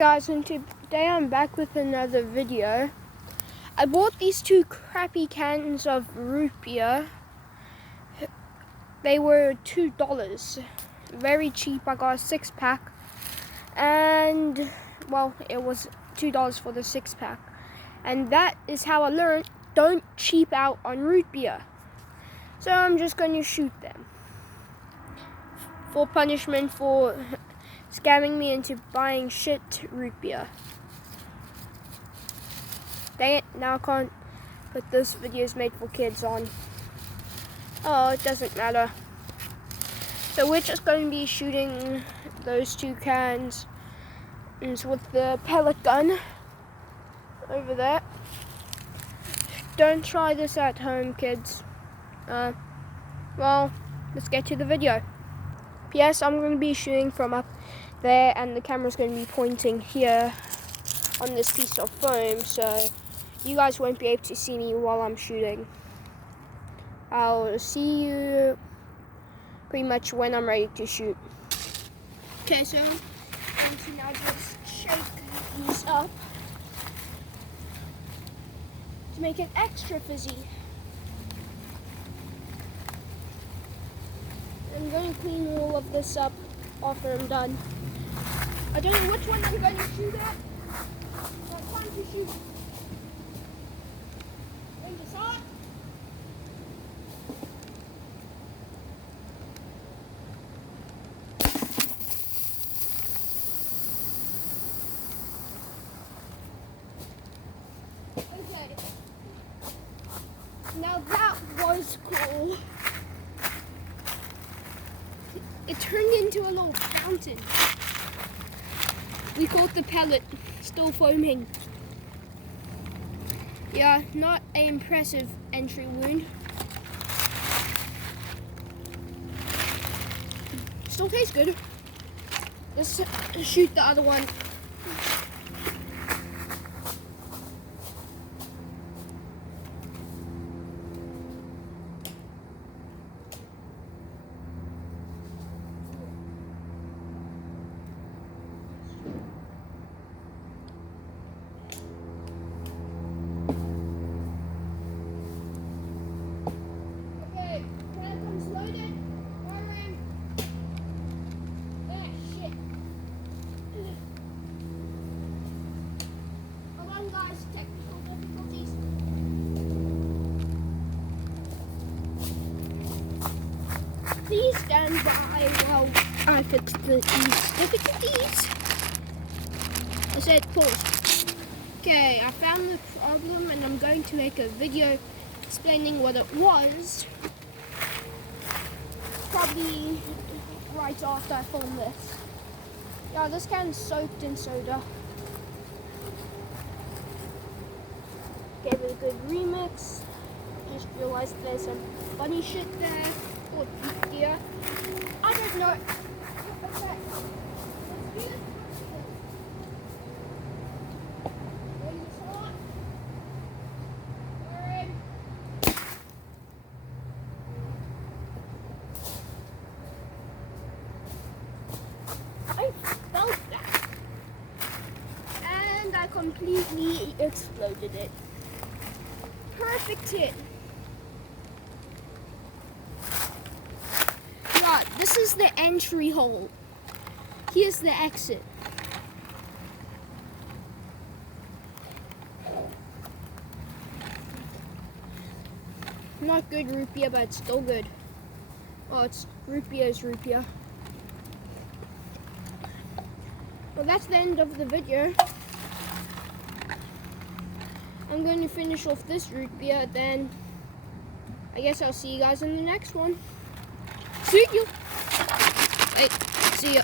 Guys, and today I'm back with another video. I bought these two crappy cans of root beer. They were $2, very cheap. I got a 6-pack, and well, it was $2 for the 6-pack. And that is how I learned, don't cheap out on root beer. So I'm just going to shoot them for punishment for scamming me into buying shit root beer. Dang it, now I can't put those videos made for kids on. Oh, it doesn't matter. So we're just going to be shooting those two cans with the pellet gun over there. Don't try this at home, kids. Well, let's get to the video. Yes, I'm going to be shooting from up there, and the camera's going to be pointing here on this piece of foam, so you guys won't be able to see me while I'm shooting. I'll see you pretty much when I'm ready to shoot. Okay, so I'm going to now just shake these up to make it extra fizzy. I'm going to clean all of this up after I'm done. I don't know which one I'm going to shoot at. But time to shoot. Range is hot. Okay. Now that was cool. It turned into a little fountain. We caught the pellet, still foaming. Yeah, not an impressive entry wound. Still tastes good. Let's shoot the other one. Please stand by while I fix these difficulties. I said pause. Okay, I found the problem and I'm going to make a video explaining what it was. Probably right after I film this. Yeah, this can's soaked in soda. Gave it a good remix. Just realized there's some funny shit there. Or deer. I don't know. Okay. Let's do this. Range is hot. We're in. I felt that. And I completely exploded it. Perfect hit. This is the entry hole. Here's the exit. Not good root beer, but it's still good. Oh, it's root beer is root beer. Well, that's the end of the video. I'm going to finish off this root beer, then I guess I'll see you guys in the next one. See you. Hey, see ya.